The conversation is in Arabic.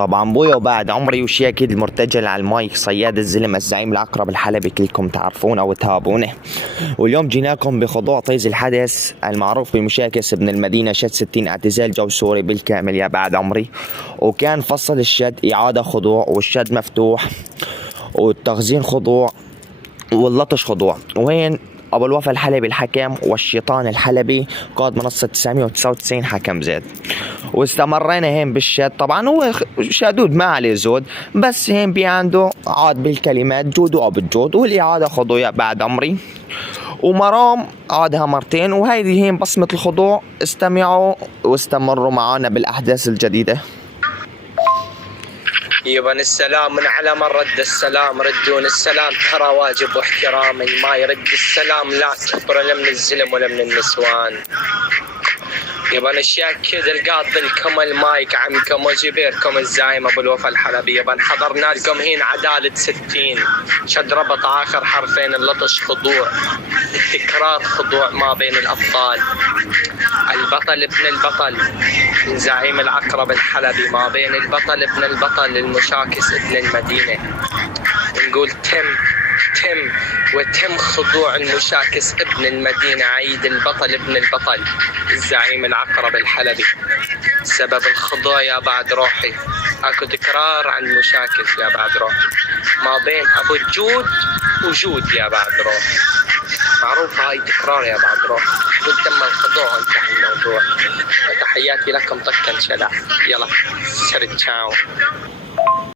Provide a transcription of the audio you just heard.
طبعا بويا وبعد عمري وشي اكيد المرتجل على المايك صياد الزلمه الزعيم العقرب الحلبي، كلكم تعرفونه وتهابونه. واليوم جيناكم بخضوع طيز الحدث المعروف بمشاكس ابن المدينه، شد 60 اعتزال جو سوري بالكامل يا بعد عمري. وكان فصل الشد اعاده خضوع، والشد مفتوح، والتخزين خضوع، واللطش خضوع. وين ابو الوفا الحلبي الحكم، والشيطان الحلبي قائد منصه 999 حكم زيد. واستمرينا هين بالشد. طبعا هو شادود ما عليه زود، بس هين بي عنده عاد بالكلمات جود وابد جود، والاعاده خضوع يا بعد عمري. ومرام عادها مرتين، وهيدي هين بصمه الخضوع. استمعوا واستمروا معنا بالاحداث الجديده. يبن السلام من على من رد السلام، ردون السلام ترى واجب واحترامي، ما يرد السلام لا كبر لا من الزلم ولا من النسوان. يبن اشياء كذا القاضي لكم المايك عمكم وجبيركم الزايم ابو الوفا الحلبي. يبن حضرنا لكم هين عدالة 60 شد ربط اخر حرفين، اللطش خضوع، التكرار خضوع ما بين الابطال. البطل ابن البطل زعيم العقرب الحلبي، ما بين البطل ابن البطل المشاكس ابن المدينة. نقول تم وتم خضوع المشاكس ابن المدينة، عيد البطل ابن البطل الزعيم العقرب الحلبي. سبب الخضوع يا بعد روحي اكو تكرار عن المشاكس يا بعد روحي، ما بين ابو الجود وجود يا بعد روحي، معروف هاي تكرار يا بعد روحي. قلت تم الخضوع وانتهى الموضوع. تحياتي لكم طقا شلع، يلا سر تشاو.